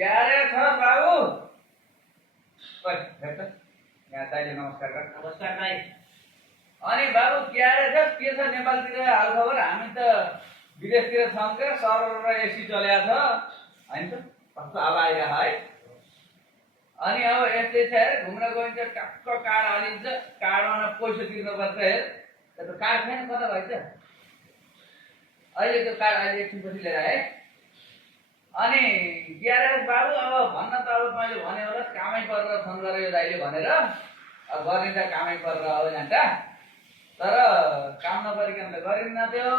क्यारे छ बाबु ओइ भेट त यहाँ दाइले नमस्कार गर नमस्कार दाइ। अनि बाबु क्यारे छ के छ नेपालतिर हालखबर हामी त विदेशतिर छौँ के सर र एसी चलेको छ हैन त कस्तो अब आइरहेको है अनि अब यस्तै छ हेर घुम्न गइन्छ टक्क कार्ड हालिन्छ कार्डमा पैसा तिर्नुपर्छ हेर त्यो कार्ड छैन कता भयो त अहिले त्यो कार्ड अहिले एकछिनपछि लिएर है अनि ग्यारेज बाबु अब भन्न त अब मैले भने होला कामै परेर फोन गरेँ यो दाइले भनेर अब गर्ने त कामै परेर अब घन्टा तर काम नपरिकन त गरिन्न त्यो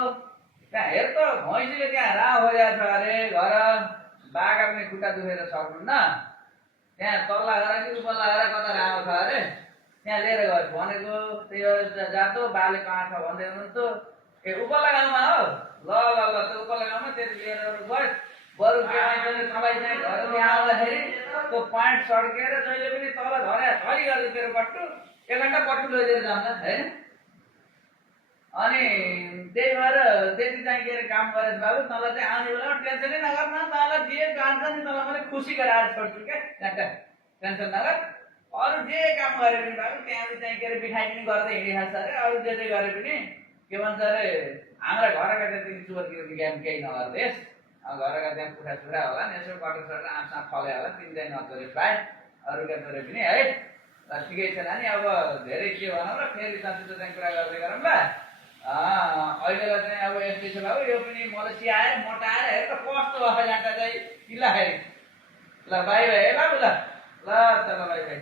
त्यहाँ हेर त भैँसीले त्यहाँ राह भइरहेको छ अरे घर बाघा पनि खुट्टा दुखेर सक्नुहुन्न त्यहाँ तल्ला घर कि उपल्ला घर कता राह छ अरे त्यहाँ लिएर गयो भनेको त्यो जातो बाले कहाँ छ भन्दै हुनुहुन्थ्यो ए उपल्ला गाउँमा हो ल ल ल त्यो उपल्ला गाउँमा त्यति लिएर गयो बरु के भन्छ तपाईँ चाहिँ घर यहाँ आउँदाखेरि त्यो पाइन्ट सड्केर जहिले पनि तल झरे छरी गर्दै तेरो पट्टु 1 घन्टा पट्टु लैदिएर जान्छ होइन अनि त्यही भएर त्यति चाहिँ के अरे काम गरेछ बाबु तँलाई चाहिँ आउने बेलामा टेन्सनै नगर न तँलाई जे जान्छ नि तँलाई मैले खुसी गराएर छोड्छु क्या त्यहाँ टेन्सन नगर अरू जे काम गरे पनि बाबु त्यहाँ चाहिँ के अरे मिठाई पनि गर्दै हिँडिहाल्छ अरे अरू जे जे गरे पनि के भन्छ अरे हाम्रा घरका त्यति सुबरतिर ज्ञान केही नगर्देस् अब घरका त्यहाँ पुरा छुरा होला नि यसो कटर सटर आँपसाँप फले होला तिन चाहिँ नचोरे पाए अरूका चोरे पनि है ठिकै छ नानी अब धेरै के भनौँ र फेरि साथीको चाहिँ कुरा गर्दै गरौँ ल अहिलेलाई चाहिँ अब यस्तै छ बाबु यो पनि मलाई चियाएर मोटाएर हेर त कस्तो भयो जाँटा चाहिँ किल्ला खाइ ल बाई भाइ है बाबु ल ल चल बाई भाइ